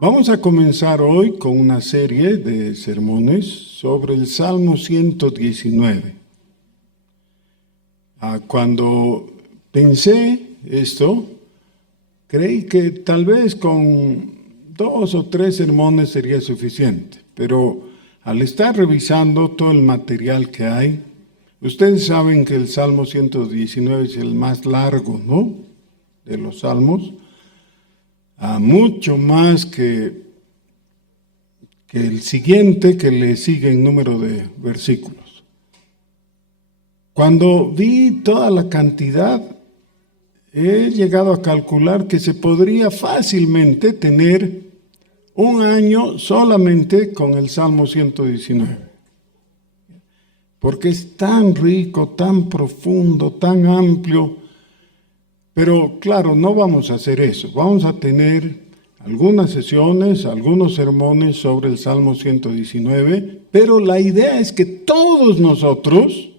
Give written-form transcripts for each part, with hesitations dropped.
Vamos a comenzar hoy con una serie de sermones sobre el Salmo 119. Cuando pensé esto, creí que tal vez con 2 o 3 sermones sería suficiente, pero al estar revisando todo el material que hay, ustedes saben que el Salmo 119 es el más largo, ¿no?, de los salmos, mucho más que el siguiente, que le sigue en número de versículos. Cuando vi toda la cantidad, he llegado a calcular que se podría fácilmente tener un año solamente con el Salmo 119. Porque es tan rico, tan profundo, tan amplio. Pero claro, no vamos a hacer eso. Vamos a tener algunas sesiones, algunos sermones sobre el Salmo 119, pero la idea es que todos nosotros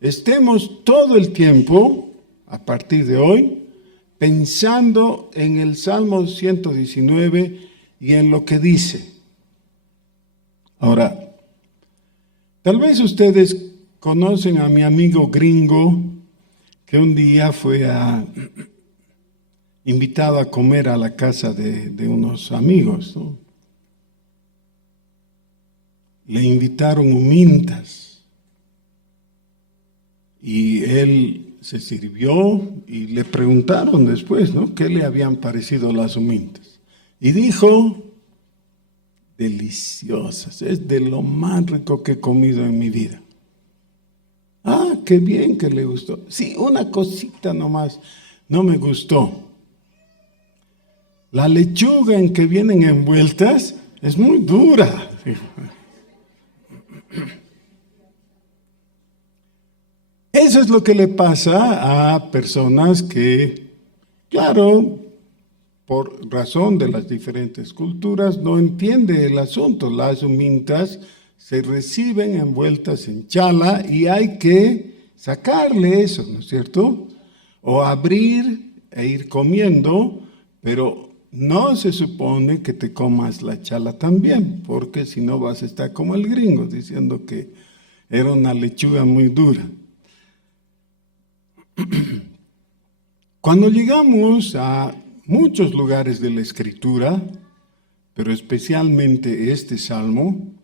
estemos todo el tiempo, a partir de hoy, pensando en el Salmo 119 y en lo que dice. Ahora, tal vez ustedes conocen a mi amigo gringo que un día fue invitado a comer a la casa de unos amigos, ¿no? Le invitaron humintas y él se sirvió y le preguntaron después, ¿no?, qué le habían parecido las humintas. Y dijo: deliciosas, es de lo más rico que he comido en mi vida. Ah, qué bien que le gustó. Sí, una cosita nomás no me gustó. La lechuga en que vienen envueltas es muy dura. Eso es lo que le pasa a personas que, claro, por razón de las diferentes culturas, no entiende el asunto. Las humintas se reciben envueltas en chala y hay que sacarle eso, ¿no es cierto? O abrir e ir comiendo, pero no se supone que te comas la chala también, porque si no vas a estar como el gringo, diciendo que era una lechuga muy dura. Cuando llegamos a muchos lugares de la Escritura, pero especialmente este Salmo,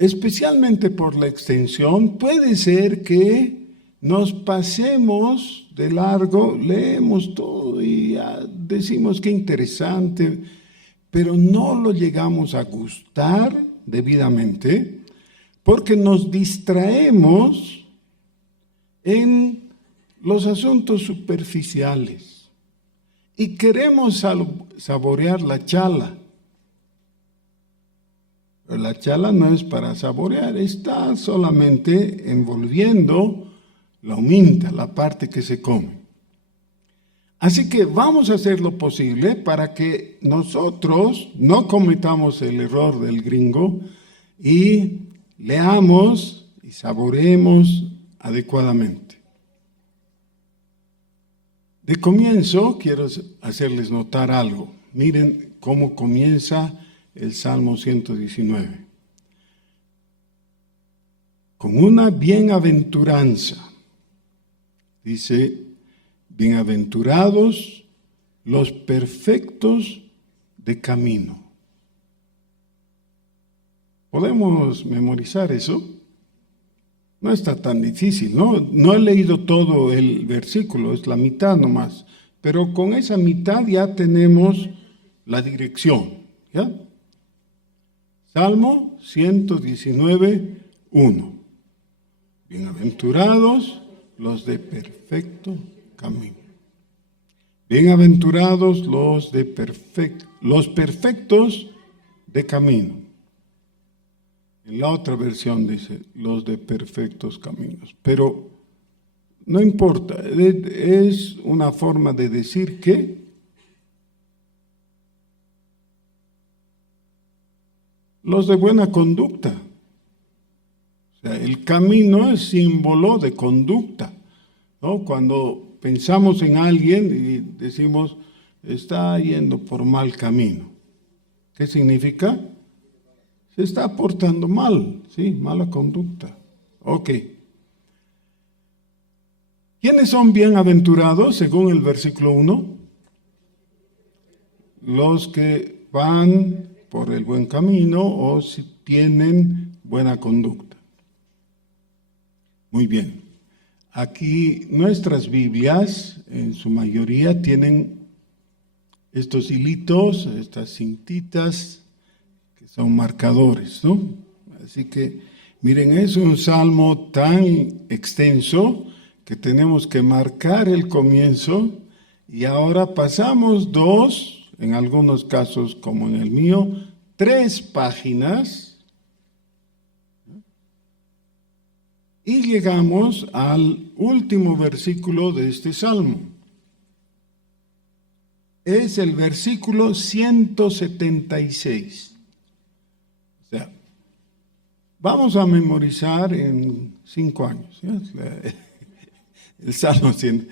especialmente por la extensión, puede ser que nos pasemos de largo, leemos todo y decimos qué interesante, pero no lo llegamos a gustar debidamente porque nos distraemos en los asuntos superficiales y queremos saborear la chala. Pero la chala no es para saborear, está solamente envolviendo la huminta, la parte que se come. Así que vamos a hacer lo posible para que nosotros no cometamos el error del gringo y leamos y saboreemos adecuadamente. De comienzo quiero hacerles notar algo. Miren cómo comienza el Salmo 119. Con una bienaventuranza. Dice: bienaventurados los perfectos de camino. ¿Podemos memorizar eso? No está tan difícil, ¿no? No he leído todo el versículo, es la mitad nomás. Pero con esa mitad ya tenemos la dirección, ¿ya? Salmo 119, 1. Bienaventurados los de perfecto camino. Bienaventurados los perfectos de camino. En la otra versión dice los de perfectos caminos. Pero no importa, es una forma de decir que los de buena conducta. O sea, el camino es símbolo de conducta, ¿no? Cuando pensamos en alguien y decimos, está yendo por mal camino. ¿Qué significa? Se está portando mal, ¿sí? Mala conducta. Ok. ¿Quiénes son bienaventurados según el versículo 1? Los que van por el buen camino o si tienen buena conducta. Muy bien. Aquí nuestras Biblias, en su mayoría, tienen estos hilitos, estas cintitas, que son marcadores, ¿no? Así que, miren, es un salmo tan extenso que tenemos que marcar el comienzo y ahora pasamos 2, en algunos casos como en el mío, 3 páginas y llegamos al último versículo de este salmo. Es el versículo 176. O sea, vamos a memorizar en 5 años. ¿Ya? El Salmo 100.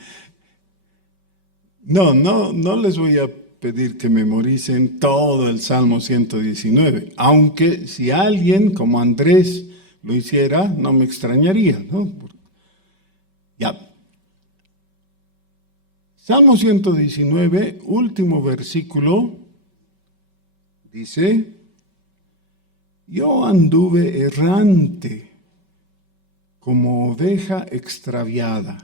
No les voy a pedir que memoricen todo el Salmo 119, aunque si alguien como Andrés lo hiciera, no me extrañaría, ¿no? Ya. Salmo 119, último versículo, dice: yo anduve errante como oveja extraviada.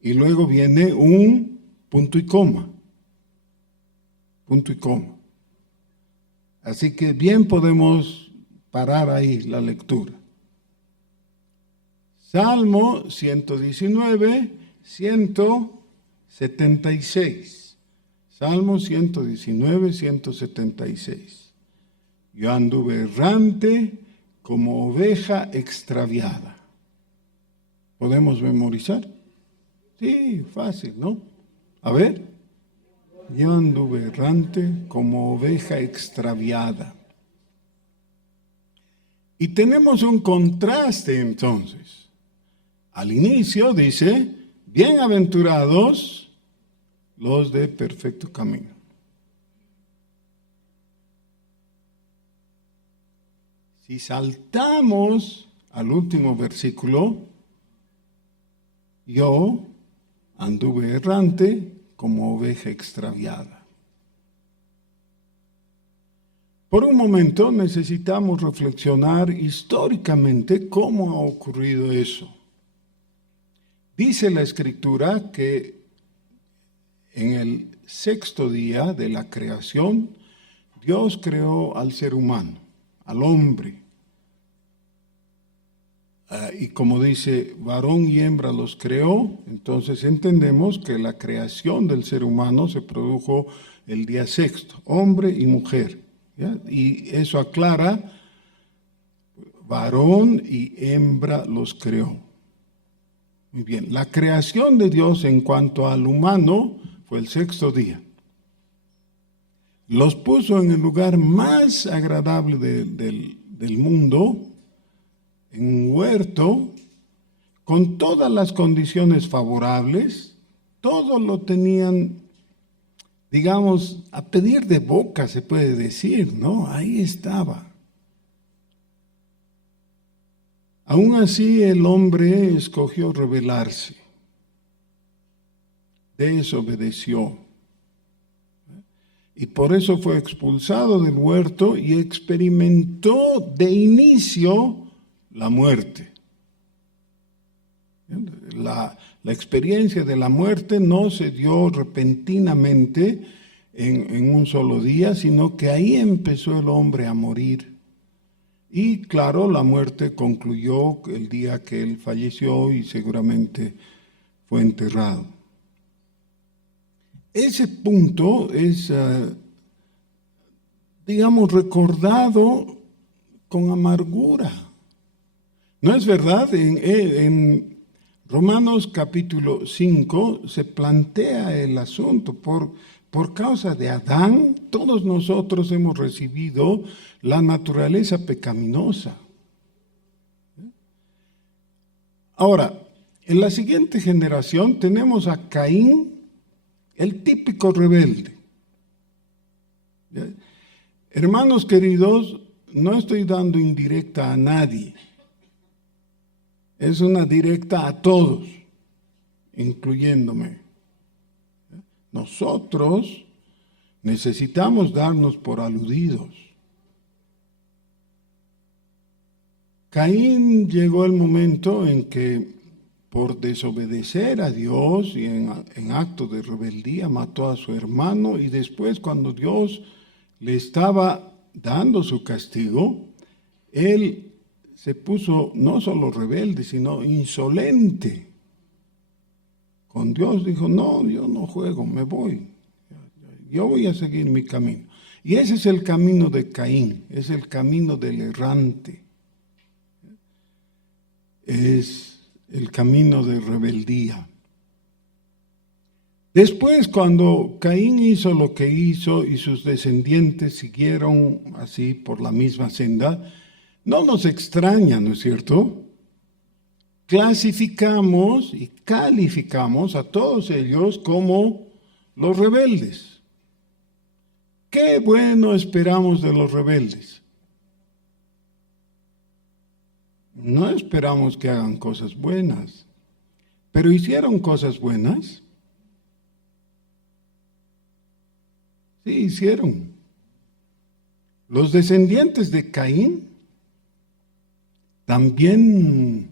Y luego viene un punto y coma. Punto y coma. Así que bien podemos parar ahí la lectura. Salmo 119, 176. Salmo 119, 176. Yo anduve errante como oveja extraviada. ¿Podemos memorizar? Sí, fácil, ¿no? A ver. Yo anduve errante como oveja extraviada. Y tenemos un contraste entonces. Al inicio dice: bienaventurados los de perfecto camino. Si saltamos al último versículo, yo anduve errante como oveja extraviada. Por un momento necesitamos reflexionar históricamente cómo ha ocurrido eso. Dice la Escritura que en el 6º día de la creación, Dios creó al ser humano, al hombre. Y como dice, varón y hembra los creó, entonces entendemos que la creación del ser humano se produjo el día 6º, hombre y mujer. ¿Ya? Y eso aclara, varón y hembra los creó. Muy bien, la creación de Dios en cuanto al humano fue el 6º día. Los puso en el lugar más agradable del mundo, en un huerto, con todas las condiciones favorables. Todo lo tenían, digamos, a pedir de boca, se puede decir, ¿no? Ahí estaba. Aún así, el hombre escogió rebelarse, desobedeció. Y por eso fue expulsado del huerto y experimentó de inicio la muerte. La experiencia de la muerte no se dio repentinamente en un solo día, sino que ahí empezó el hombre a morir. Y claro, la muerte concluyó el día que él falleció y seguramente fue enterrado. Ese punto es, digamos, recordado con amargura. ¿No es verdad? En Romanos capítulo 5 se plantea el asunto. Por causa de Adán, todos nosotros hemos recibido la naturaleza pecaminosa. Ahora, en la siguiente generación tenemos a Caín el típico rebelde. ¿Ya? Hermanos queridos, no estoy dando indirecta a nadie. Es una directa a todos, incluyéndome. Nosotros necesitamos darnos por aludidos. Caín llegó el momento en que por desobedecer a Dios y en acto de rebeldía mató a su hermano, y después cuando Dios le estaba dando su castigo, él se puso no solo rebelde, sino insolente. Con Dios dijo, no, yo no juego, me voy. Yo voy a seguir mi camino. Y ese es el camino de Caín, es el camino del errante. Es el camino de rebeldía. Después, cuando Caín hizo lo que hizo y sus descendientes siguieron así por la misma senda, no nos extraña, ¿no es cierto? Clasificamos y calificamos a todos ellos como los rebeldes. ¿Qué bueno esperamos de los rebeldes? No esperamos que hagan cosas buenas, pero ¿hicieron cosas buenas? Sí, hicieron. Los descendientes de Caín también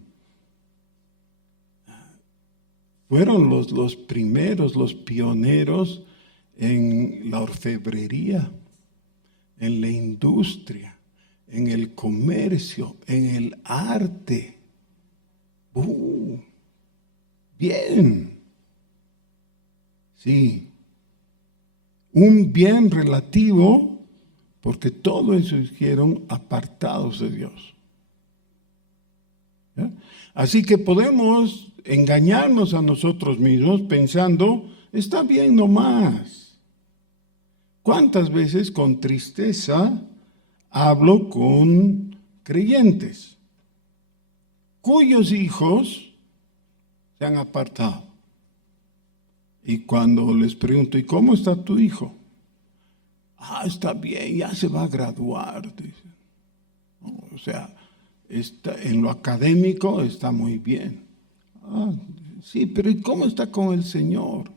fueron los primeros, los pioneros en la orfebrería, en la industria, en el comercio, en el arte. Bien. Sí. Un bien relativo, porque todo eso hicieron apartados de Dios. ¿Ya? Así que podemos engañarnos a nosotros mismos pensando, está bien nomás. ¿Cuántas veces con tristeza hablo con creyentes cuyos hijos se han apartado? Y cuando les pregunto, ¿y cómo está tu hijo? Está bien, ya se va a graduar. Dicen. O sea, en lo académico está muy bien. Sí, pero ¿y cómo está con el Señor?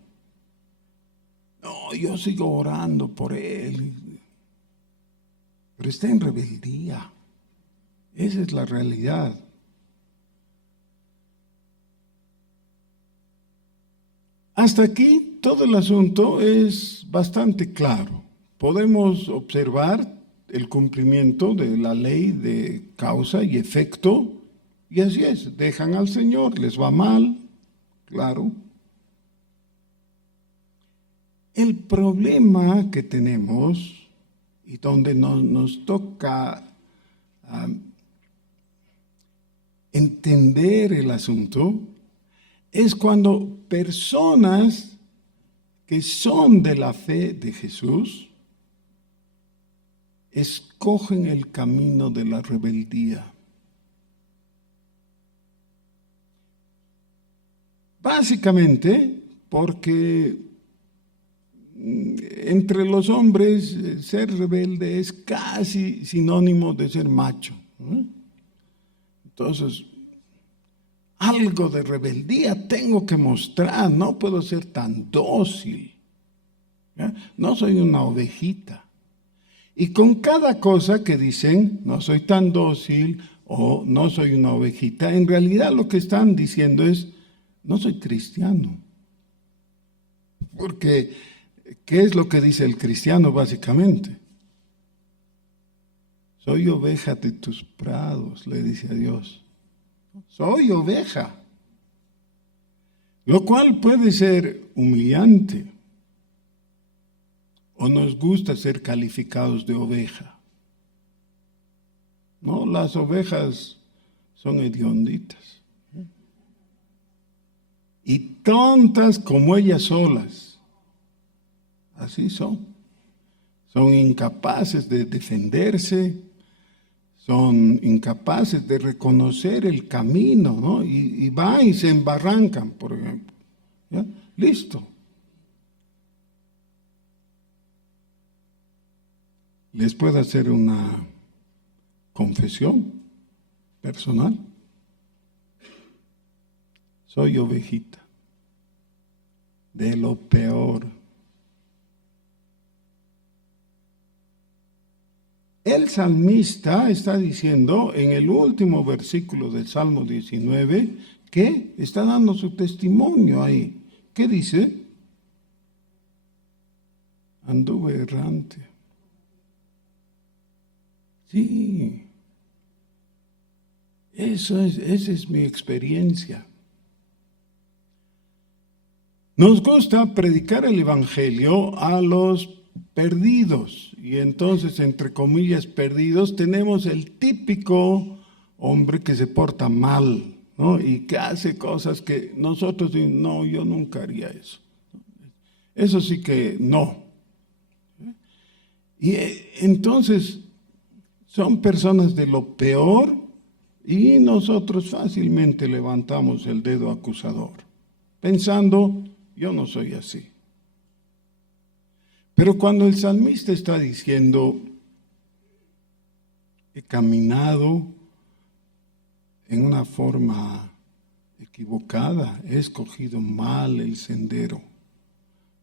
No, yo sigo orando por él. Pero está en rebeldía. Esa es la realidad. Hasta aquí todo el asunto es bastante claro. Podemos observar el cumplimiento de la ley de causa y efecto, y así es, dejan al Señor, les va mal, claro. El problema que tenemos y donde nos toca entender el asunto es cuando personas que son de la fe de Jesús escogen el camino de la rebeldía. Básicamente porque entre los hombres ser rebelde es casi sinónimo de ser macho. Entonces, algo de rebeldía tengo que mostrar, no puedo ser tan dócil. ¿Ya? No soy una ovejita. Y con cada cosa que dicen, no soy tan dócil o no soy una ovejita, en realidad lo que están diciendo es, no soy cristiano. Porque, ¿qué es lo que dice el cristiano básicamente? Soy oveja de tus prados, le dice a Dios. Soy oveja. Lo cual puede ser humillante. O nos gusta ser calificados de oveja. No, las ovejas son hedionditas. Y tontas como ellas solas. Así son. Son incapaces de defenderse, son incapaces de reconocer el camino, ¿no? Y van y se embarrancan, por ejemplo. ¿Ya? Listo. ¿Les puedo hacer una confesión personal? Soy ovejita, de lo peor. El salmista está diciendo en el último versículo del Salmo 19 que está dando su testimonio ahí. ¿Qué dice? Anduve errante. Sí, esa es mi experiencia. Nos gusta predicar el Evangelio a los perdidos, y entonces, entre comillas, perdidos, tenemos el típico hombre que se porta mal, ¿no? Y que hace cosas que nosotros decimos, no, yo nunca haría eso. Eso sí que no. Y entonces son personas de lo peor y nosotros fácilmente levantamos el dedo acusador, pensando, yo no soy así. Pero cuando el salmista está diciendo, he caminado en una forma equivocada, he escogido mal el sendero,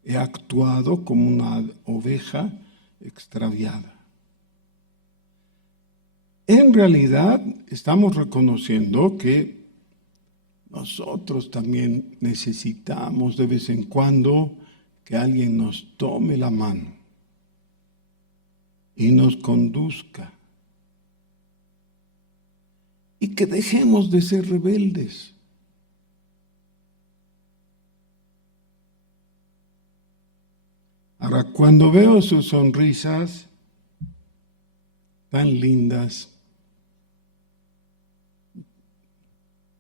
he actuado como una oveja extraviada. En realidad estamos reconociendo que nosotros también necesitamos de vez en cuando que alguien nos tome la mano y nos conduzca. Y que dejemos de ser rebeldes. Ahora, cuando veo sus sonrisas tan lindas,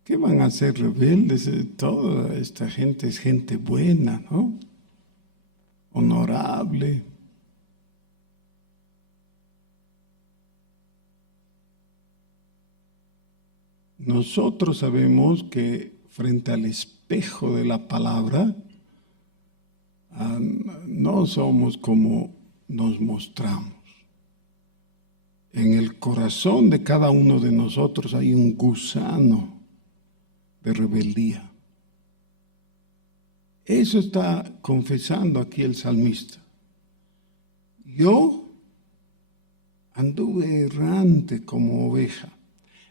¿qué van a ser rebeldes? Toda esta gente es gente buena, ¿no? Honorable. Nosotros sabemos que frente al espejo de la palabra, no somos como nos mostramos. En el corazón de cada uno de nosotros hay un gusano de rebeldía. Eso está confesando aquí el salmista. Yo anduve errante como oveja.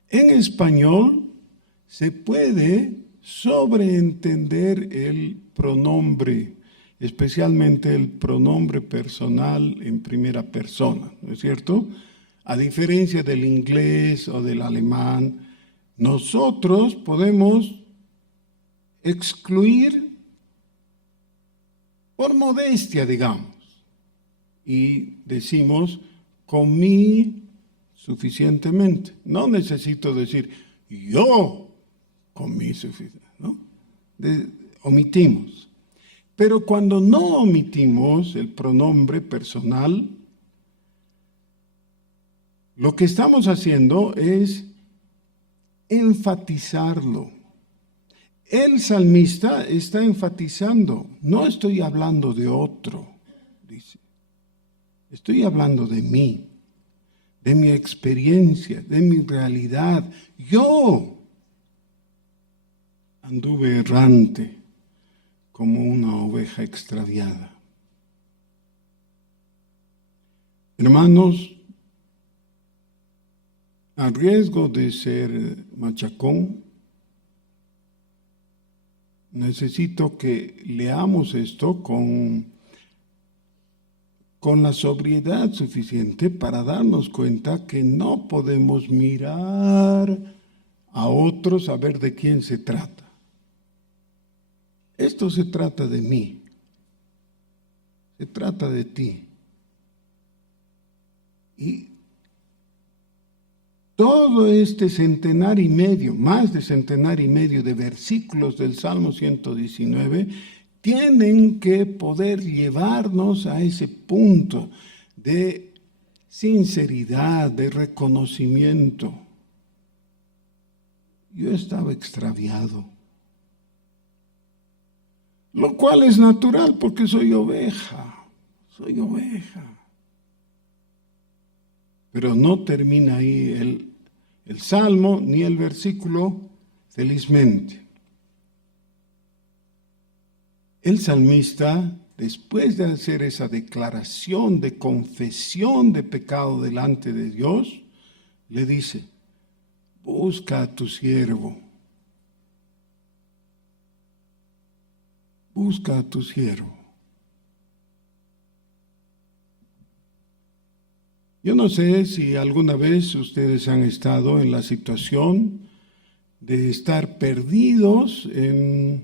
En español se puede sobreentender el pronombre, especialmente el pronombre personal en primera persona, ¿no es cierto? A diferencia del inglés o del alemán, nosotros podemos excluir por modestia, digamos, y decimos, comí suficientemente. No necesito decir, yo comí suficiente, ¿no? Omitimos. Pero cuando no omitimos el pronombre personal, lo que estamos haciendo es enfatizarlo. El salmista está enfatizando, no estoy hablando de otro, dice, estoy hablando de mí, de mi experiencia, de mi realidad. Yo anduve errante como una oveja extraviada. Hermanos, a riesgo de ser machacón, necesito que leamos esto con la sobriedad suficiente para darnos cuenta que no podemos mirar a otros a ver de quién se trata. Esto se trata de mí, se trata de ti. Y todo este centenar y medio, más de centenar y medio de versículos del Salmo 119, tienen que poder llevarnos a ese punto de sinceridad, de reconocimiento. Yo estaba extraviado, lo cual es natural porque soy oveja, soy oveja. Pero no termina ahí el salmo ni el versículo, felizmente. El salmista, después de hacer esa declaración de confesión de pecado delante de Dios, le dice, busca a tu siervo. Busca a tu siervo. Yo no sé si alguna vez ustedes han estado en la situación de estar perdidos en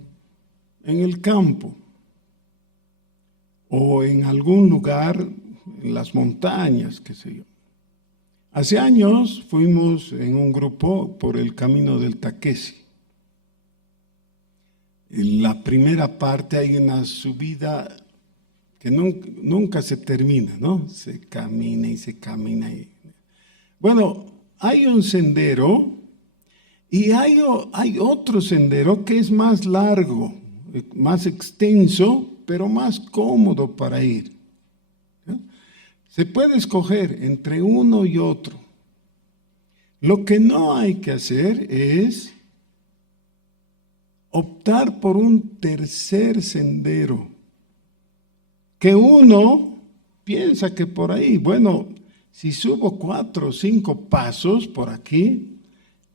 el campo o en algún lugar, en las montañas, qué sé yo. Hace años fuimos en un grupo por el camino del Taquesi. En la primera parte hay una subida que nunca se termina, ¿no? Se camina y se camina. Bueno, hay un sendero y hay otro sendero que es más largo, más extenso, pero más cómodo para ir. ¿No? Se puede escoger entre uno y otro. Lo que no hay que hacer es optar por un tercer sendero, que uno piensa que por ahí, bueno, si subo 4 o 5 pasos por aquí,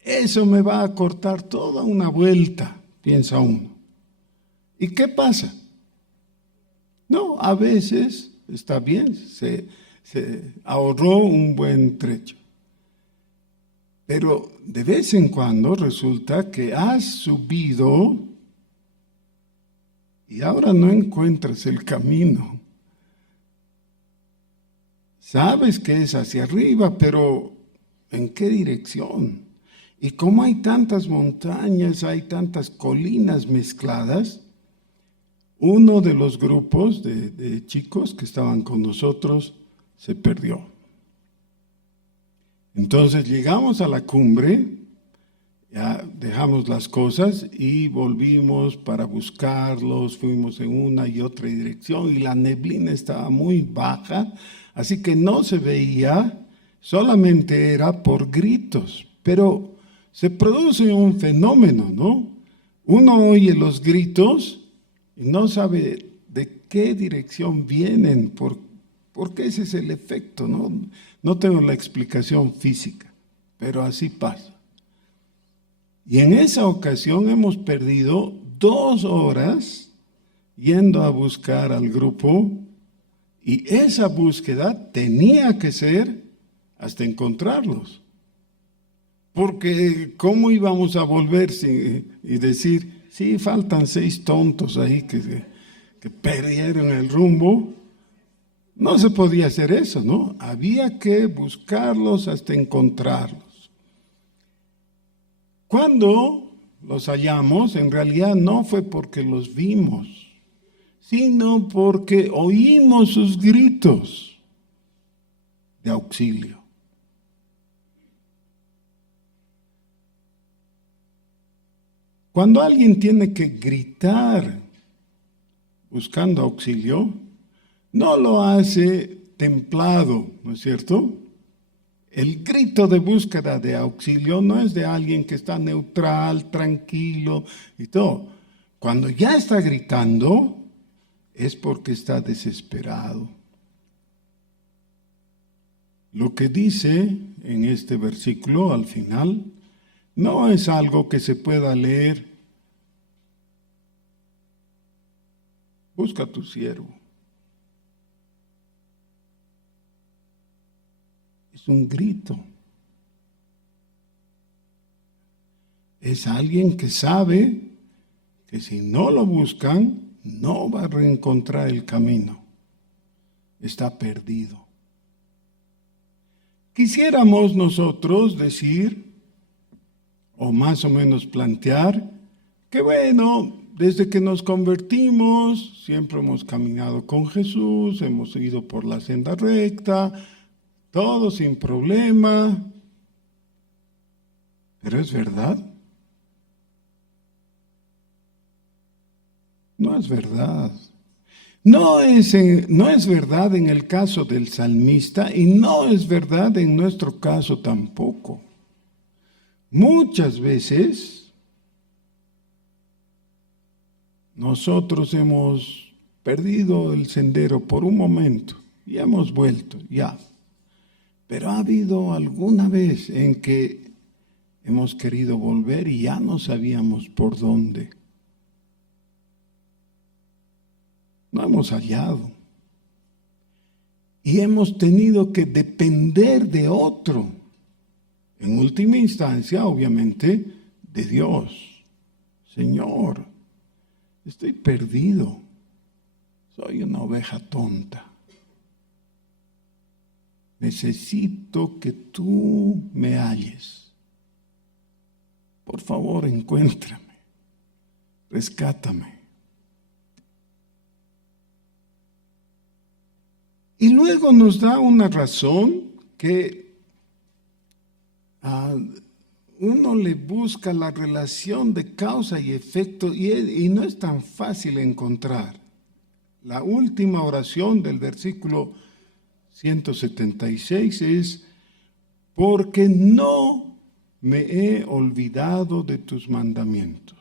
eso me va a cortar toda una vuelta, piensa uno. ¿Y qué pasa? No, a veces está bien, se ahorró un buen trecho. Pero de vez en cuando resulta que has subido y ahora no encuentras el camino. Sabes que es hacia arriba, pero ¿en qué dirección? Y como hay tantas montañas, hay tantas colinas mezcladas, uno de los grupos de chicos que estaban con nosotros se perdió. Entonces llegamos a la cumbre, ya dejamos las cosas y volvimos para buscarlos, fuimos en una y otra dirección y la neblina estaba muy baja, así que no se veía, solamente era por gritos, pero se produce un fenómeno, ¿no? Uno oye los gritos y no sabe de qué dirección vienen, porque ese es el efecto, ¿no? No tengo la explicación física, pero así pasa. Y en esa ocasión hemos perdido 2 horas yendo a buscar al grupo y esa búsqueda tenía que ser hasta encontrarlos. Porque ¿cómo íbamos a volver y decir, sí, faltan 6 tontos ahí que perdieron el rumbo? No se podía hacer eso, ¿no? Había que buscarlos hasta encontrarlos. Cuando los hallamos, en realidad no fue porque los vimos, sino porque oímos sus gritos de auxilio. Cuando alguien tiene que gritar buscando auxilio, no lo hace templado, ¿no es cierto? El grito de búsqueda de auxilio no es de alguien que está neutral, tranquilo y todo. Cuando ya está gritando, es porque está desesperado. Lo que dice en este versículo al final no es algo que se pueda leer. Busca a tu siervo. Es un grito. Es alguien que sabe que si no lo buscan, no va a reencontrar el camino. Está perdido. Quisiéramos nosotros decir, o más o menos plantear, que bueno, desde que nos convertimos, siempre hemos caminado con Jesús, hemos ido por la senda recta, todo sin problema. ¿Pero es verdad? No es verdad. No es verdad en el caso del salmista y no es verdad en nuestro caso tampoco. Muchas veces nosotros hemos perdido el sendero por un momento y hemos vuelto, ya. Pero ha habido alguna vez en que hemos querido volver y ya no sabíamos por dónde. No hemos hallado. Y hemos tenido que depender de otro. En última instancia, obviamente, de Dios. Señor, estoy perdido. Soy una oveja tonta. Necesito que tú me halles. Por favor, encuéntrame. Rescátame. Y luego nos da una razón que uno le busca la relación de causa y efecto y no es tan fácil encontrar. La última oración del versículo 176 es: porque no me he olvidado de tus mandamientos.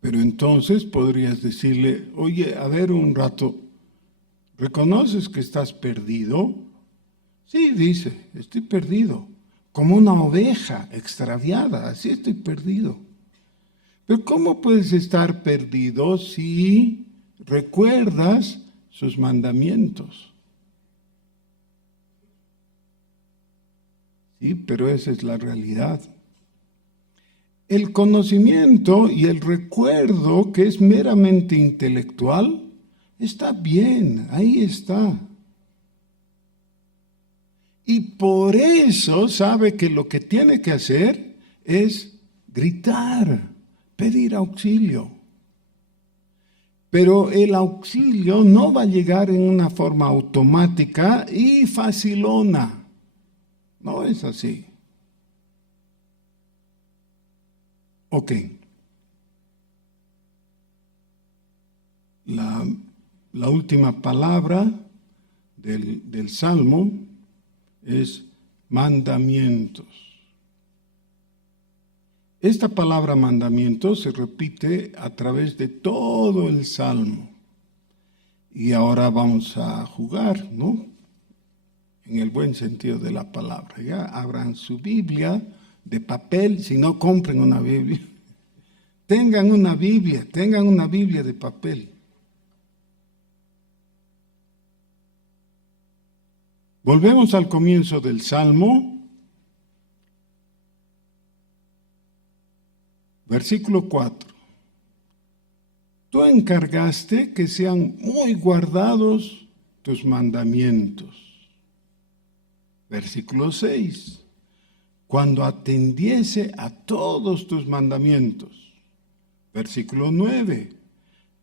Pero entonces podrías decirle: oye, a ver un rato, ¿reconoces que estás perdido? Sí, dice, estoy perdido, como una oveja extraviada, así estoy perdido. Pero ¿cómo puedes estar perdido si recuerdas sus mandamientos? Sí, pero esa es la realidad. El conocimiento y el recuerdo, que es meramente intelectual, está bien, ahí está. Y por eso sabe que lo que tiene que hacer es gritar, pedir auxilio. Pero el auxilio no va a llegar en una forma automática y facilona. No es así. Ok. La última palabra del Salmo es mandamientos. Esta palabra mandamientos se repite a través de todo el Salmo. Y ahora vamos a jugar, ¿no? En el buen sentido de la palabra. Ya abran su Biblia de papel, si no compren una Biblia. Tengan una Biblia de papel. Volvemos al comienzo del Salmo. Versículo 4. Tú encargaste que sean muy guardados tus mandamientos. Versículo 6. Cuando atendiese a todos tus mandamientos. Versículo 9.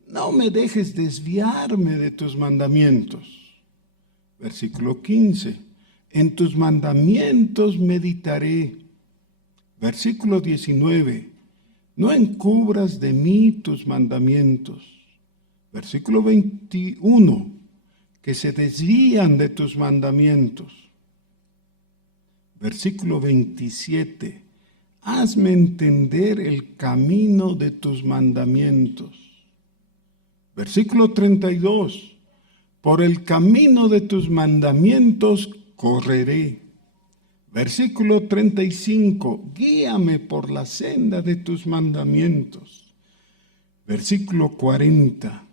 No me dejes desviarme de tus mandamientos. Versículo 15. En tus mandamientos meditaré. Versículo 19. No encubras de mí tus mandamientos. Versículo 21. Que se desvían de tus mandamientos. Versículo 27. Hazme entender el camino de tus mandamientos. Versículo 32. Por el camino de tus mandamientos correré. Versículo 35. Guíame por la senda de tus mandamientos. Versículo 40.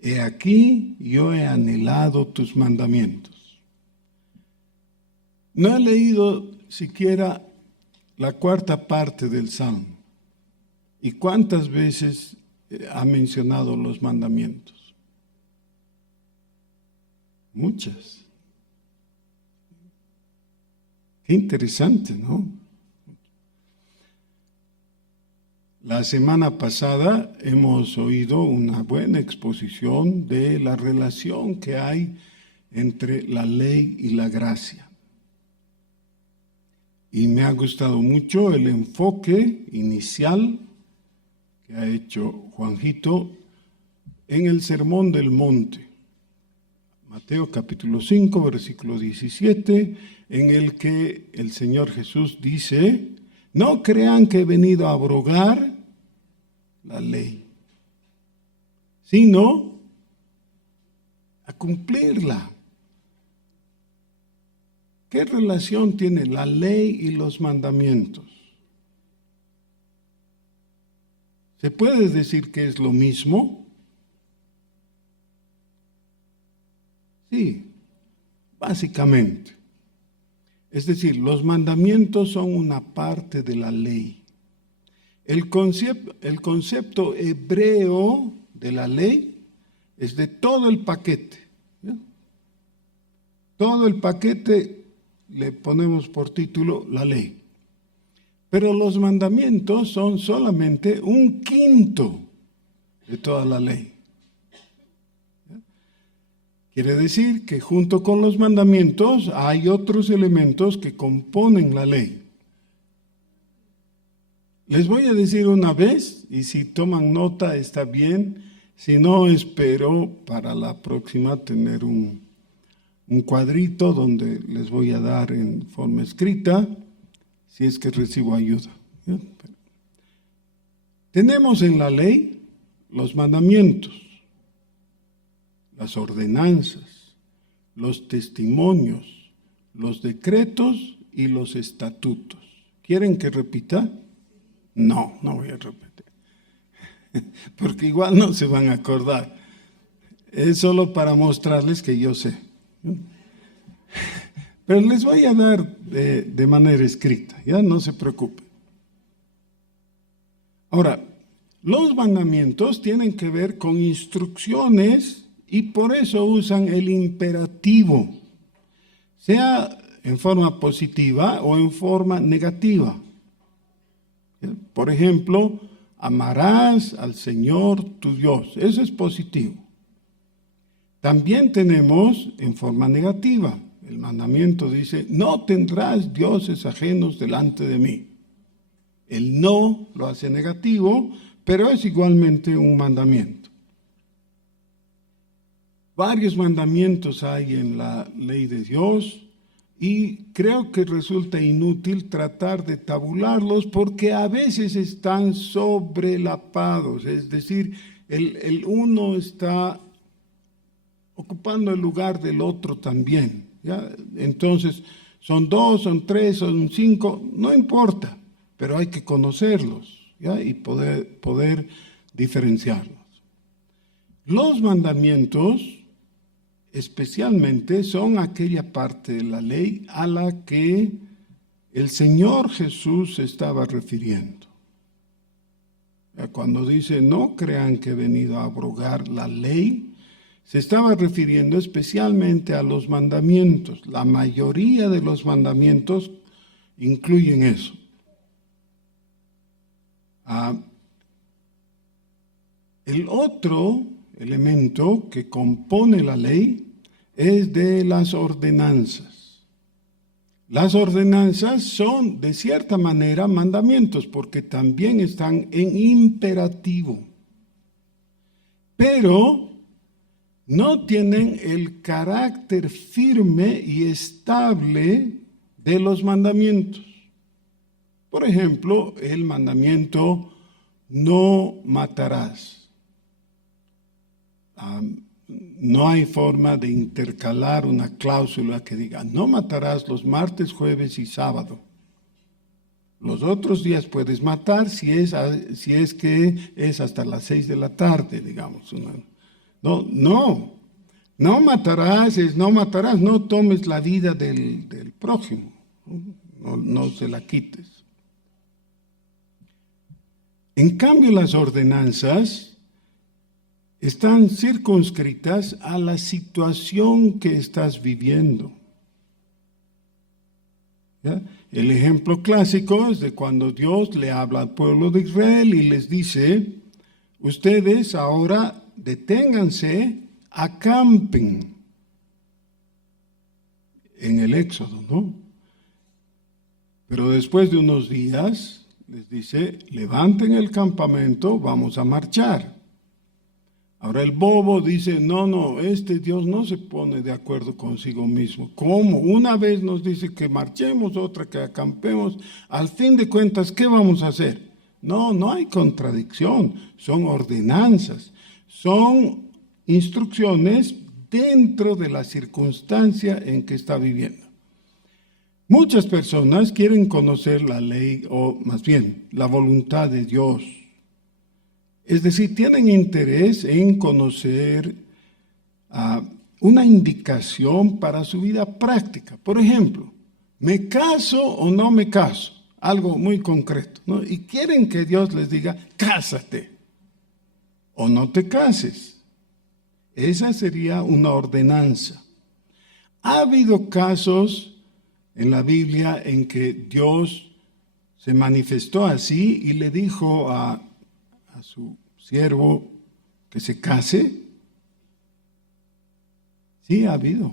He aquí, yo he anhelado tus mandamientos. No he leído siquiera la cuarta parte del Salmo. ¿Y cuántas veces ha mencionado los mandamientos? Muchas. Qué interesante, ¿no? La semana pasada hemos oído una buena exposición de la relación que hay entre la ley y la gracia. Y me ha gustado mucho el enfoque inicial que ha hecho Juanjito en el Sermón del Monte. Mateo capítulo 5, versículo 17, en el que el Señor Jesús dice: no crean que he venido a abrogar la ley, sino a cumplirla. ¿Qué relación tiene la ley y los mandamientos? ¿Se puede decir que es lo mismo? Sí, básicamente. Es decir, los mandamientos son una parte de la ley. El concepto hebreo de la ley es de todo el paquete. ¿Ya? Todo el paquete le ponemos por título la ley. Pero los mandamientos son solamente un quinto de toda la ley. ¿Ya? Quiere decir que junto con los mandamientos hay otros elementos que componen la ley. Les voy a decir una vez, y si toman nota está bien, si no espero para la próxima tener un cuadrito donde les voy a dar en forma escrita, si es que recibo ayuda. ¿Ya? Tenemos en la ley los mandamientos, las ordenanzas, los testimonios, los decretos y los estatutos. ¿Quieren que repita? No, no voy a repetir, porque igual no se van a acordar. Es solo para mostrarles que yo sé. Pero les voy a dar de manera escrita, ya no se preocupen. Ahora, los mandamientos tienen que ver con instrucciones y por eso usan el imperativo, sea en forma positiva o en forma negativa. Por ejemplo, amarás al Señor tu Dios, eso es positivo. También tenemos en forma negativa, el mandamiento dice: no tendrás dioses ajenos delante de mí. El no lo hace negativo, pero es igualmente un mandamiento. Varios mandamientos hay en la ley de Dios y creo que resulta inútil tratar de tabularlos porque a veces están sobrelapados, es decir, el uno está ocupando el lugar del otro también. ¿Ya? Entonces, son 2, son 3, son 5, no importa, pero hay que conocerlos, ¿ya? Y poder diferenciarlos. Los mandamientos, especialmente, son aquella parte de la ley a la que el Señor Jesús se estaba refiriendo. Cuando dice: no crean que he venido a abrogar la ley, se estaba refiriendo especialmente a los mandamientos. La mayoría de los mandamientos incluyen eso. El otro elemento que compone la ley es de las ordenanzas. Las ordenanzas son, de cierta manera, mandamientos, porque también están en imperativo. Pero no tienen el carácter firme y estable de los mandamientos. Por ejemplo, el mandamiento: no matarás. No hay forma de intercalar una cláusula que diga: no matarás los martes, jueves y sábado. Los otros días puedes matar si es que es hasta las 6 de la tarde, digamos. No matarás, no matarás, no tomes la vida del prójimo, no se la quites. En cambio, las ordenanzas están circunscritas a la situación que estás viviendo. ¿Ya? El ejemplo clásico es de cuando Dios le habla al pueblo de Israel y les dice: ustedes ahora deténganse, acampen. En el Éxodo, ¿no? Pero después de unos días les dice, levanten el campamento, vamos a marchar. Ahora el bobo dice, no, este Dios no se pone de acuerdo consigo mismo. ¿Cómo? Una vez nos dice que marchemos, otra que acampemos. Al fin de cuentas, ¿qué vamos a hacer? No hay contradicción, son ordenanzas, son instrucciones dentro de la circunstancia en que está viviendo. Muchas personas quieren conocer la ley, o más bien, la voluntad de Dios. Es decir, tienen interés en conocer una indicación para su vida práctica. Por ejemplo, ¿me caso o no me caso? Algo muy concreto, ¿no? Y quieren que Dios les diga, cásate o no te cases. Esa sería una ordenanza. Ha habido casos en la Biblia en que Dios se manifestó así y le dijo a su siervo que se case. Sí, ha habido.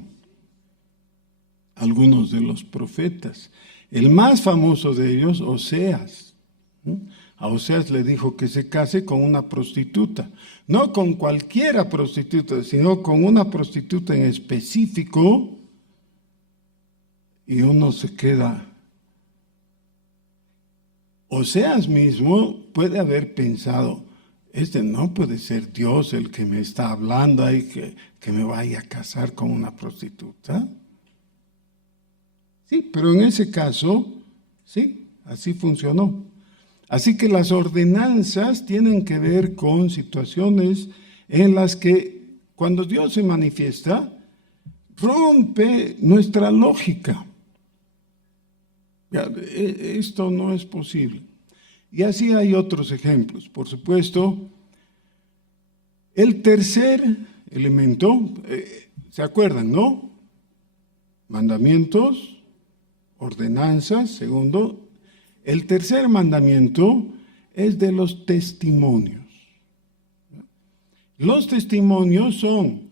Algunos de los profetas. El más famoso de ellos, Oseas. A Oseas le dijo que se case con una prostituta. No con cualquiera prostituta, sino con una prostituta en específico. Y uno se queda. Oseas mismo puede haber pensado, no puede ser Dios el que me está hablando ahí, que me vaya a casar con una prostituta. Sí, pero en ese caso, sí, así funcionó. Así que las ordenanzas tienen que ver con situaciones en las que cuando Dios se manifiesta, rompe nuestra lógica. Esto no es posible. Y así hay otros ejemplos. Por supuesto, el tercer elemento, ¿se acuerdan, no? Mandamientos, ordenanzas. Segundo, el tercer mandamiento es de los testimonios. Los testimonios son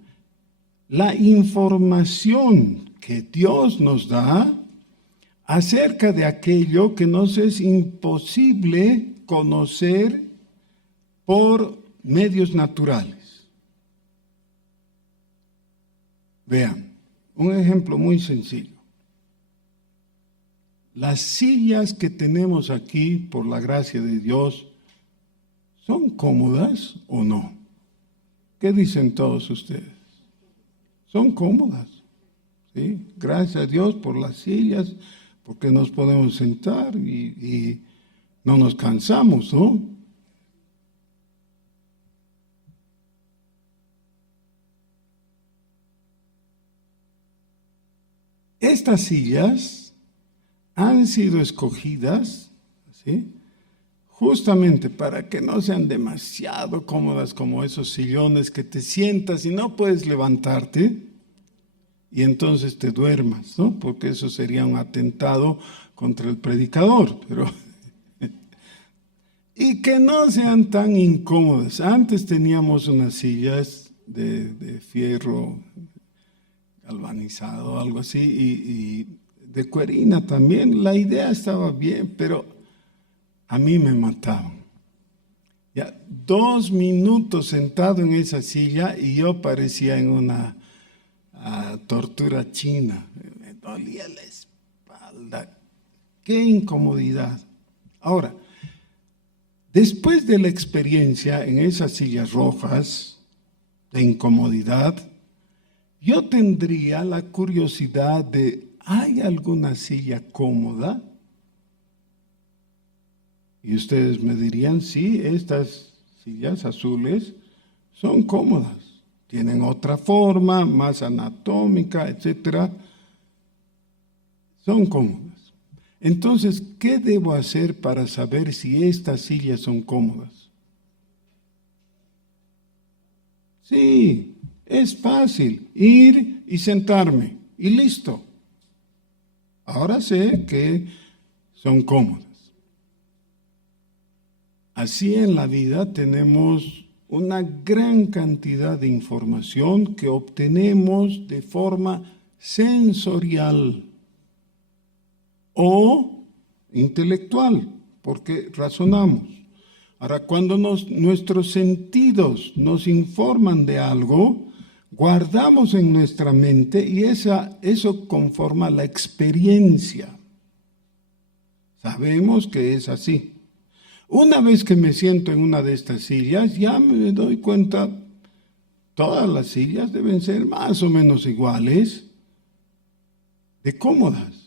la información que Dios nos da acerca de aquello que nos es imposible conocer por medios naturales. Vean, un ejemplo muy sencillo. Las sillas que tenemos aquí, por la gracia de Dios, ¿son cómodas o no? ¿Qué dicen todos ustedes? Son cómodas, ¿sí? Gracias a Dios por las sillas, porque nos podemos sentar y no nos cansamos, ¿no? Estas sillas han sido escogidas, ¿sí?, justamente para que no sean demasiado cómodas como esos sillones que te sientas y no puedes levantarte y entonces te duermas, ¿no? Porque eso sería un atentado contra el predicador, pero y que no sean tan incómodas. Antes teníamos unas sillas de fierro galvanizado, algo así, y de cuerina también. La idea estaba bien, pero a mí me mataban. Ya 2 minutos sentado en esa silla y yo parecía en una tortura china. Me dolía la espalda. ¡Qué incomodidad! Ahora, después de la experiencia en esas sillas rojas de incomodidad, yo tendría la curiosidad de, ¿hay alguna silla cómoda? Y ustedes me dirían, sí, estas sillas azules son cómodas, tienen otra forma, más anatómica, etcétera. Son cómodas. Entonces, ¿qué debo hacer para saber si estas sillas son cómodas? Sí, es fácil, ir y sentarme, y listo. Ahora sé que son cómodas. Así en la vida tenemos una gran cantidad de información que obtenemos de forma sensorial o intelectual. porque razonamos. Ahora, cuando nuestros sentidos nos informan de algo, guardamos en nuestra mente y eso conforma la experiencia. Sabemos que es así. Una vez que me siento en una de estas sillas, ya me doy cuenta, todas las sillas deben ser más o menos iguales, de cómodas.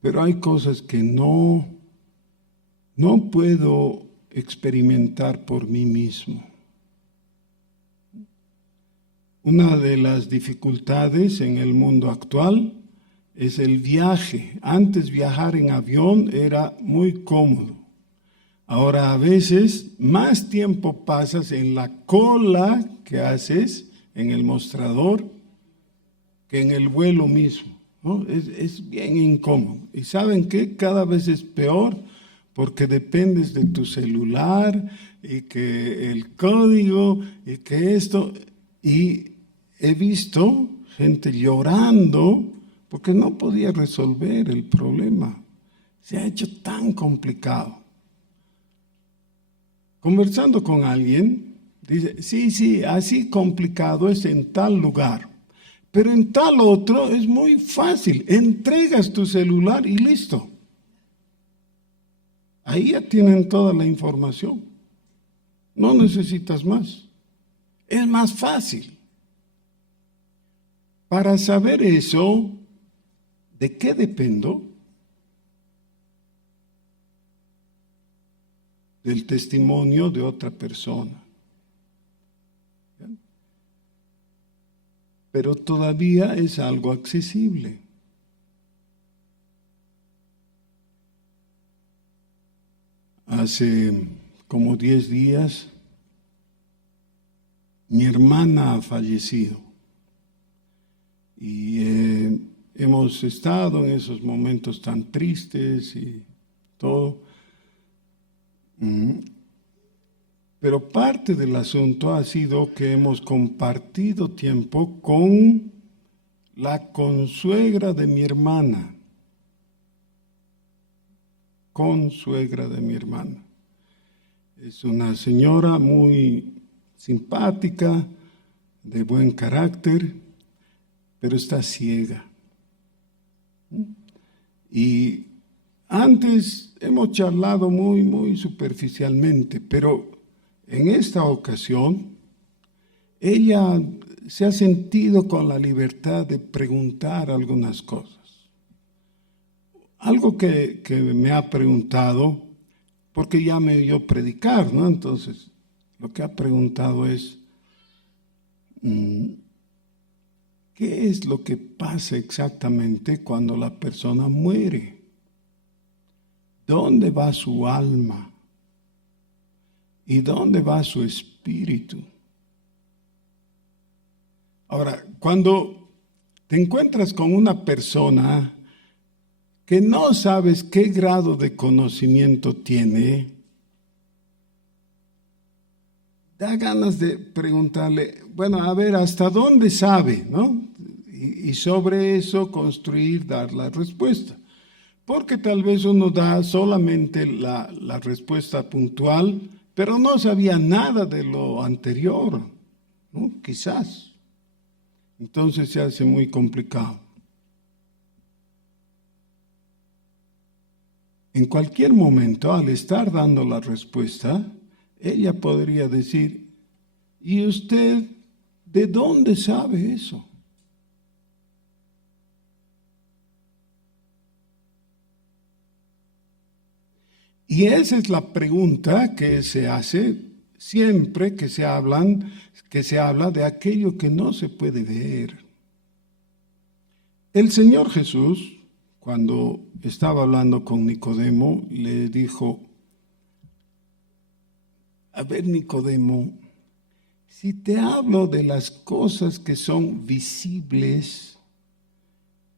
Pero hay cosas que no puedo experimentar por mí mismo. Una de las dificultades en el mundo actual es el viaje. Antes viajar en avión era muy cómodo. Ahora a veces más tiempo pasas en la cola que haces en el mostrador que en el vuelo mismo, ¿no? Es bien incómodo. ¿Y saben qué? Cada vez es peor porque dependes de tu celular y que el código y que esto. Y he visto gente llorando porque no podía resolver el problema. Se ha hecho tan complicado. Conversando con alguien, dice, sí, así complicado es en tal lugar, pero en tal otro es muy fácil. Entregas tu celular y listo. Ahí ya tienen toda la información. No necesitas más. Es más fácil. Para saber eso, ¿de qué dependo? Del testimonio de otra persona. Pero todavía es algo accesible. Hace como 10 días, mi hermana ha fallecido. Y hemos estado en esos momentos tan tristes y todo. Pero parte del asunto ha sido que hemos compartido tiempo con la consuegra de mi hermana. Consuegra de mi hermana. Es una señora muy simpática, de buen carácter, pero está ciega. Y antes hemos charlado muy superficialmente, pero en esta ocasión ella se ha sentido con la libertad de preguntar algunas cosas. Algo que me ha preguntado, porque ya me oyó predicar, ¿no? Entonces, lo que ha preguntado es, ¿qué es lo que pasa exactamente cuando la persona muere? ¿Dónde va su alma? ¿Y dónde va su espíritu? Ahora, cuando te encuentras con una persona que no sabes qué grado de conocimiento tiene, da ganas de preguntarle, bueno, a ver, ¿hasta dónde sabe? ¿No? Y sobre eso construir, dar la respuesta. Porque tal vez uno da solamente la respuesta puntual, pero no sabía nada de lo anterior, ¿no? Quizás. Entonces se hace muy complicado. En cualquier momento, al estar dando la respuesta, ella podría decir, ¿y usted de dónde sabe eso? Y esa es la pregunta que se hace siempre que se habla de aquello que no se puede ver. El Señor Jesús, cuando estaba hablando con Nicodemo, le dijo, a ver, Nicodemo, si te hablo de las cosas que son visibles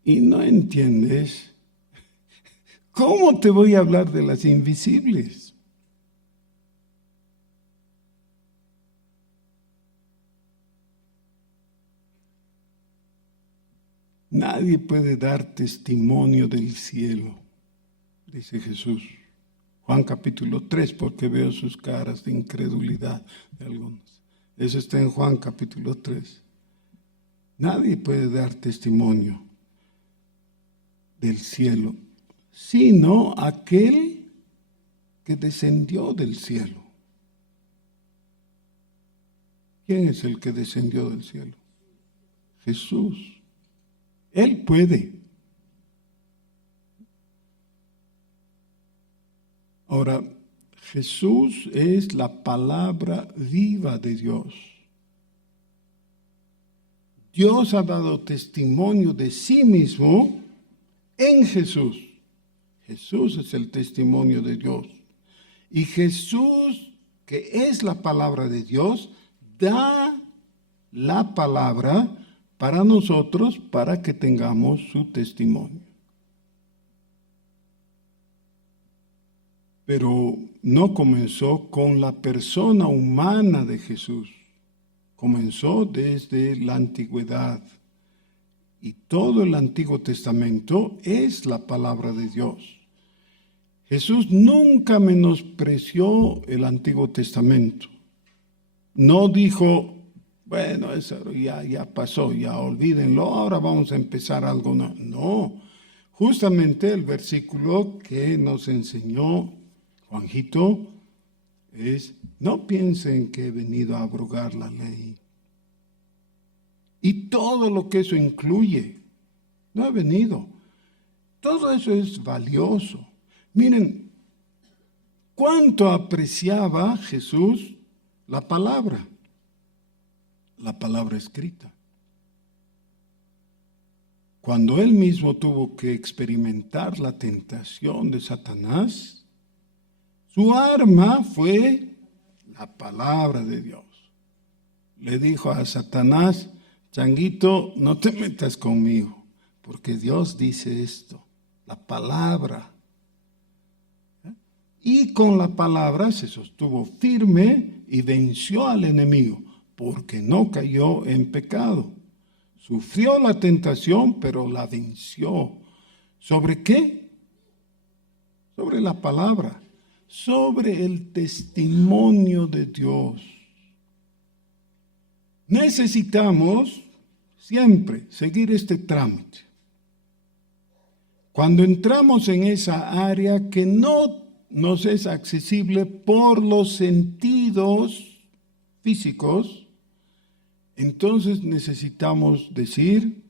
y no entiendes, ¿cómo te voy a hablar de las invisibles? nadie puede dar testimonio del cielo, dice Jesús. Juan capítulo 3, porque veo sus caras de incredulidad de algunos. Eso está en Juan capítulo 3. Nadie puede dar testimonio del cielo, sino aquel que descendió del cielo. ¿Quién es el que descendió del cielo? Jesús. Él puede. Ahora, Jesús es la palabra viva de Dios. Dios ha dado testimonio de sí mismo en Jesús. Jesús es el testimonio de Dios. Y Jesús, que es la palabra de Dios, da la palabra para nosotros para que tengamos su testimonio. Pero no comenzó con la persona humana de Jesús. Comenzó desde la antigüedad. Y todo el Antiguo Testamento es la palabra de Dios. Jesús nunca menospreció el Antiguo Testamento. No dijo, bueno, eso ya pasó, ya olvídenlo, ahora vamos a empezar algo nuevo. No, justamente el versículo que nos enseñó Juanjito es, no piensen que he venido a abrogar la ley. Y todo lo que eso incluye, no he venido. Todo eso es valioso. Miren, cuánto apreciaba Jesús la palabra escrita. Cuando él mismo tuvo que experimentar la tentación de Satanás, su arma fue la palabra de Dios. Le dijo a Satanás, changuito, no te metas conmigo, porque Dios dice esto, la palabra. Y con la palabra se sostuvo firme y venció al enemigo, porque no cayó en pecado. Sufrió la tentación, pero la venció. ¿Sobre qué? Sobre la palabra, sobre el testimonio de Dios. Necesitamos siempre seguir este trámite. Cuando entramos en esa área que no nos es accesible por los sentidos físicos, entonces necesitamos decir,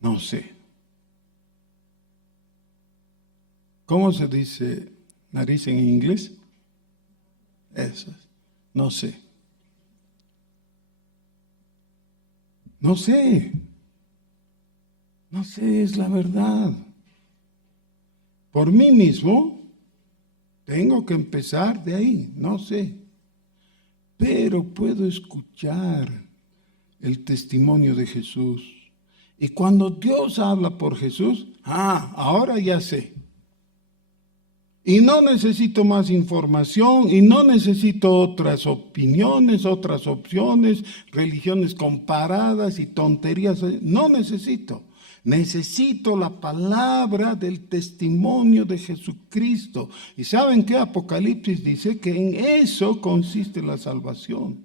no sé. ¿Cómo se dice nariz en inglés? Eso, no sé. No sé. No sé, es la verdad. Por mí mismo, tengo que empezar de ahí, no sé. Pero puedo escuchar el testimonio de Jesús. Y cuando Dios habla por Jesús, ahora ya sé. Y no necesito más información, y no necesito otras opiniones, otras opciones, religiones comparadas y tonterías. No necesito. Necesito la palabra del testimonio de Jesucristo. ¿Y saben qué? Apocalipsis dice que en eso consiste la salvación.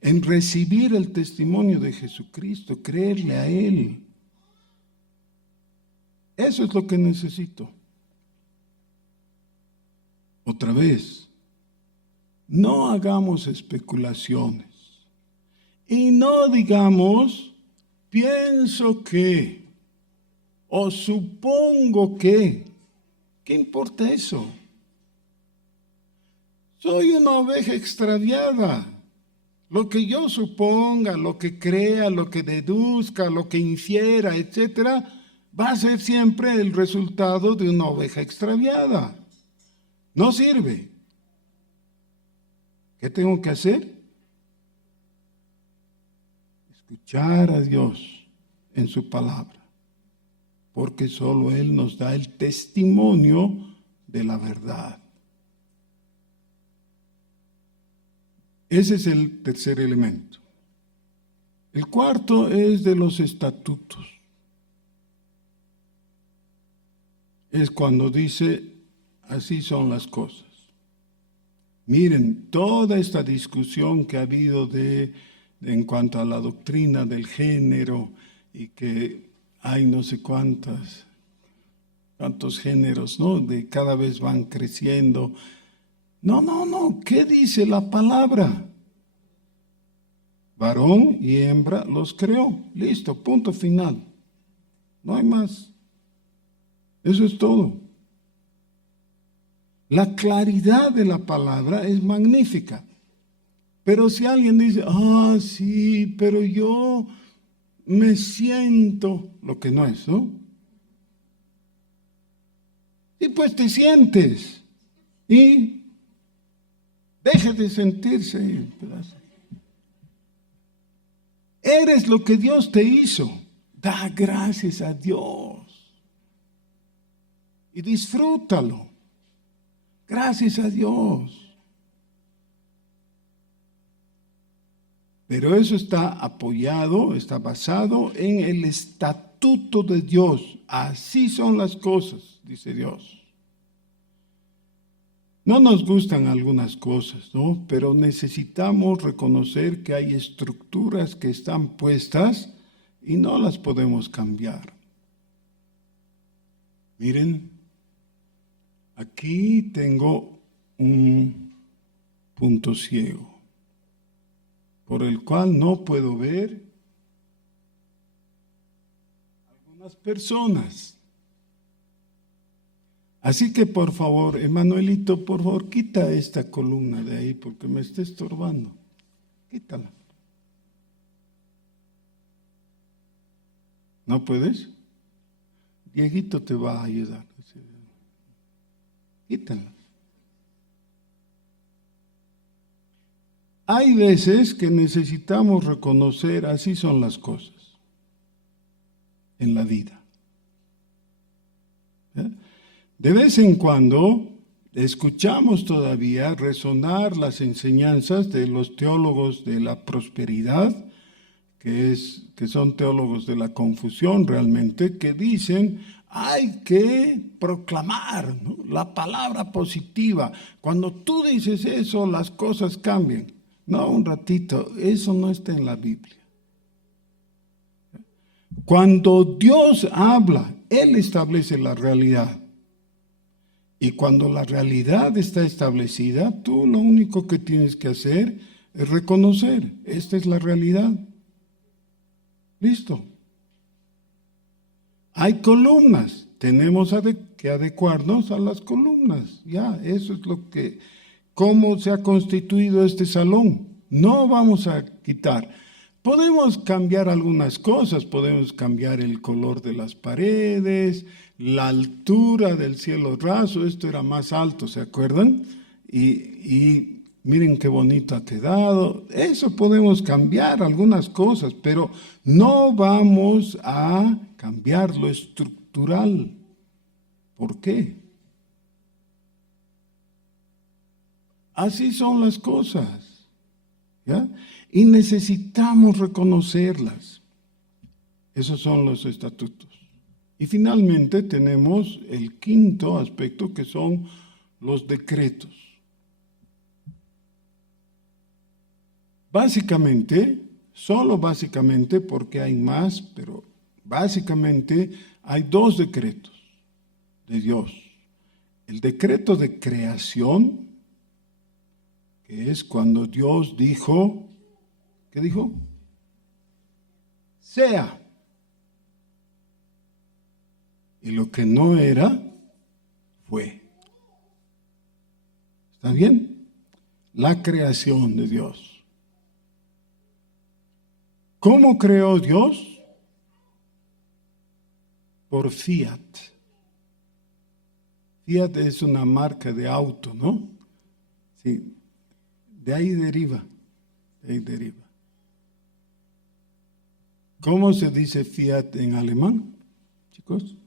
En recibir el testimonio de Jesucristo, creerle a Él. Eso es lo que necesito. Otra vez, no hagamos especulaciones. Y no digamos, pienso que, o supongo que. ¿Qué importa eso? Soy una oveja extraviada. Lo que yo suponga, lo que crea, lo que deduzca, lo que infiera, etcétera, va a ser siempre el resultado de una oveja extraviada. No sirve. ¿Qué tengo que hacer? Escuchar a Dios en su palabra, porque solo Él nos da el testimonio de la verdad. Ese es el tercer elemento. El cuarto es de los estatutos. Es cuando dice, así son las cosas. Miren, toda esta discusión que ha habido en cuanto a la doctrina del género y que hay no sé cuántos géneros, ¿no? De cada vez van creciendo. No, ¿qué dice la palabra? Varón y hembra los creó. Listo, punto final. No hay más. Eso es todo. La claridad de la palabra es magnífica. Pero si alguien dice, sí, pero yo me siento, lo que no es, ¿no? Y pues te sientes. Y deje de sentirse. Eres lo que Dios te hizo. Da gracias a Dios. Y disfrútalo. Gracias a Dios. Pero eso está apoyado, está basado en el estatuto de Dios. Así son las cosas, dice Dios. No nos gustan algunas cosas, ¿no? Pero necesitamos reconocer que hay estructuras que están puestas y no las podemos cambiar. Miren, aquí tengo un punto ciego por el cual no puedo ver algunas personas. Así que por favor, Emanuelito, por favor, quita esta columna de ahí porque me está estorbando. Quítala. ¿No puedes? Dieguito te va a ayudar. Quítala. Hay veces que necesitamos reconocer, así son las cosas en la vida. De vez en cuando escuchamos todavía resonar las enseñanzas de los teólogos de la prosperidad, que son teólogos de la confusión realmente, que dicen hay que proclamar, ¿no?, la palabra positiva. Cuando tú dices eso, las cosas cambian. No, un ratito, eso no está en la Biblia. Cuando Dios habla, Él establece la realidad. Y cuando la realidad está establecida, tú lo único que tienes que hacer es reconocer, esta es la realidad. Listo. Hay columnas, tenemos que adecuarnos a las columnas. Ya, eso es cómo se ha constituido este salón. No vamos a quitar. Podemos cambiar algunas cosas, podemos cambiar el color de las paredes, la altura del cielo raso, esto era más alto, ¿se acuerdan? Y miren qué bonito ha quedado. Eso podemos cambiar algunas cosas, pero no vamos a cambiar lo estructural. ¿Por qué? Así son las cosas, ¿ya? Y necesitamos reconocerlas. Esos son los estatutos. Y finalmente tenemos el quinto aspecto, que son los decretos. Básicamente, solo básicamente, porque hay más, pero básicamente hay dos decretos de Dios. El decreto de creación, que es cuando Dios dijo, ¿qué dijo? Sea. Y lo que no era, fue. ¿Está bien? La creación de Dios. ¿Cómo creó Dios? Por Fiat. Fiat es una marca de auto, ¿no? Sí, de ahí deriva, ¿Cómo se dice Fiat en alemán, chicos?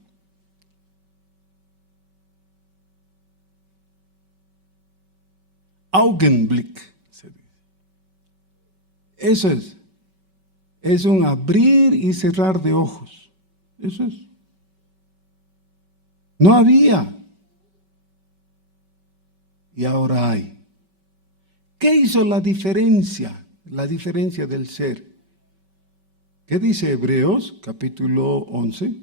Augenblick, se dice. Eso es. Es un abrir y cerrar de ojos. Eso es. No había. Y ahora hay. ¿Qué hizo la diferencia? La diferencia del ser. ¿Qué dice Hebreos capítulo 11?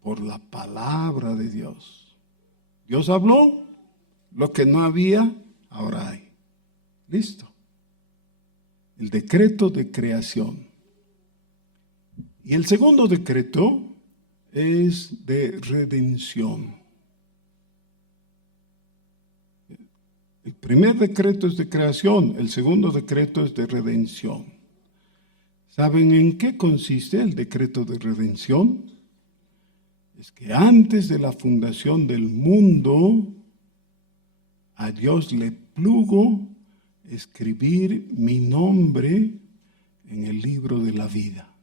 Por la palabra de Dios. Dios habló, lo que no había, ahora hay. Listo. El decreto de creación. Y el segundo decreto es de redención. El primer decreto es de creación, el segundo decreto es de redención. ¿Saben en qué consiste el decreto de redención? Es que antes de la fundación del mundo, a Dios le plugo escribir mi nombre en el libro de la vida.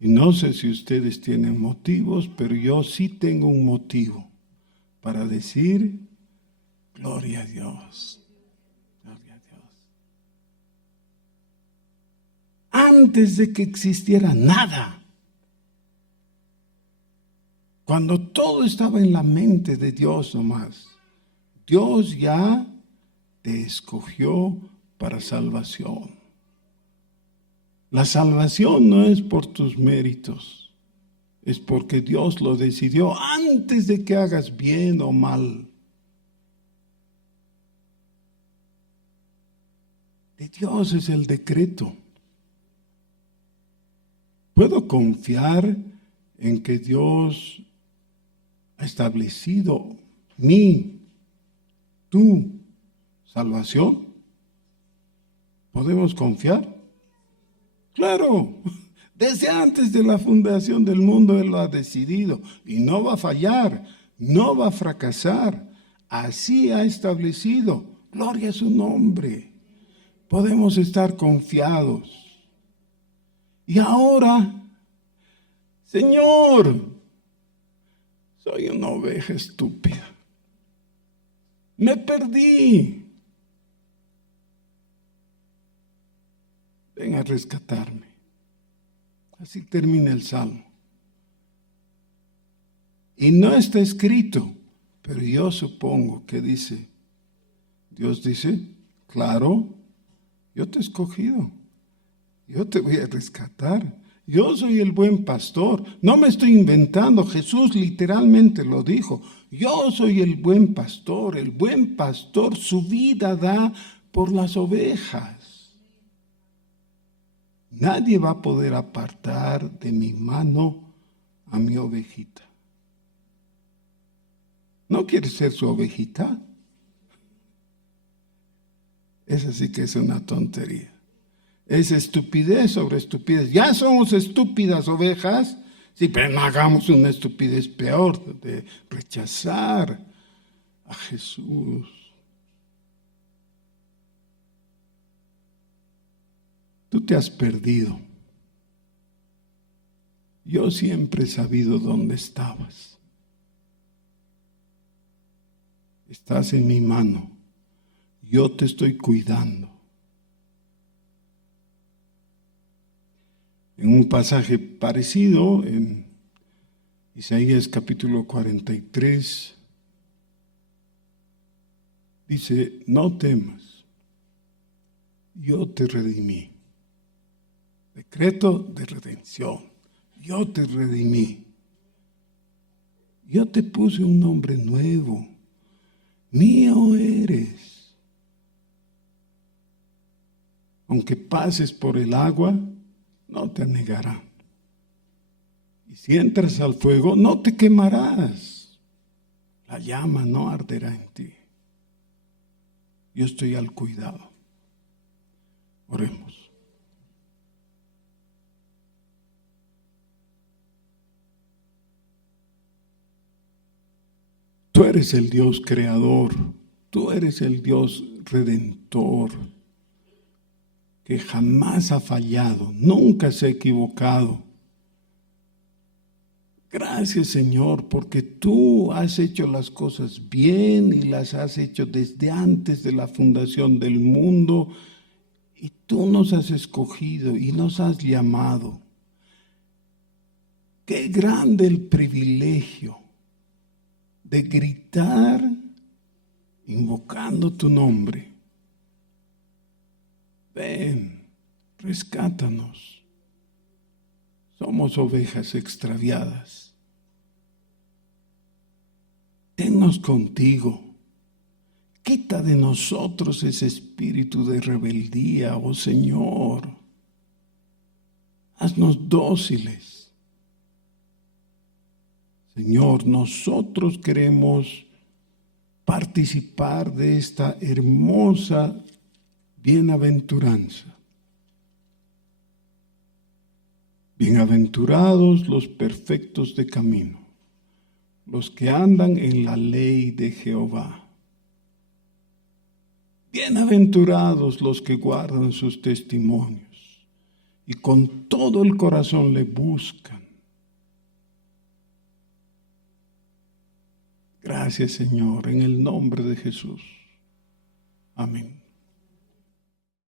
Y no sé si ustedes tienen motivos, pero yo sí tengo un motivo para decir, gloria a Dios, gloria a Dios. Antes de que existiera nada, cuando todo estaba en la mente de Dios nomás, Dios ya te escogió para salvación. La salvación no es por tus méritos, es porque Dios lo decidió antes de que hagas bien o mal. De Dios es el decreto. ¿Puedo confiar en que Dios ha establecido tu salvación? ¿Podemos confiar? Claro, desde antes de la fundación del mundo Él lo ha decidido y no va a fallar, no va a fracasar. Así ha establecido. Gloria a su nombre. Podemos estar confiados. Y ahora, Señor, soy una oveja estúpida. Me perdí. Ven a rescatarme. Así termina el Salmo. Y no está escrito, pero yo supongo que dice, Dios dice, claro, yo te he escogido. Yo te voy a rescatar. Yo soy el buen pastor. No me estoy inventando. Jesús literalmente lo dijo. Yo soy el buen pastor. El buen pastor su vida da por las ovejas. Nadie va a poder apartar de mi mano a mi ovejita. ¿No quieres ser su ovejita? Esa sí que es una tontería. Es estupidez sobre estupidez. Ya somos estúpidas ovejas, sí, pero no hagamos una estupidez peor de rechazar a Jesús. Tú te has perdido. Yo siempre he sabido dónde estabas. Estás en mi mano. Yo te estoy cuidando. En un pasaje parecido, en Isaías capítulo 43, dice, no temas, yo te redimí. Decreto de redención. Yo te redimí. Yo te puse un nombre nuevo. Mío eres. Aunque pases por el agua, no te anegarán. Y si entras al fuego, no te quemarás. La llama no arderá en ti. Yo estoy al cuidado. Oremos. Tú eres el Dios creador, tú eres el Dios redentor, que jamás ha fallado, nunca se ha equivocado. Gracias, Señor, porque tú has hecho las cosas bien y las has hecho desde antes de la fundación del mundo Tú nos has escogido y nos has llamado. Qué grande el privilegio de gritar invocando tu nombre. Ven, rescátanos. Somos ovejas extraviadas. Tennos contigo. Quita de nosotros ese espíritu de rebeldía, oh Señor. Haznos dóciles. Señor, nosotros queremos participar de esta hermosa bienaventuranza. Bienaventurados los perfectos de camino, los que andan en la ley de Jehová. Bienaventurados los que guardan sus testimonios y con todo el corazón le buscan. Gracias, Señor, en el nombre de Jesús. Amén.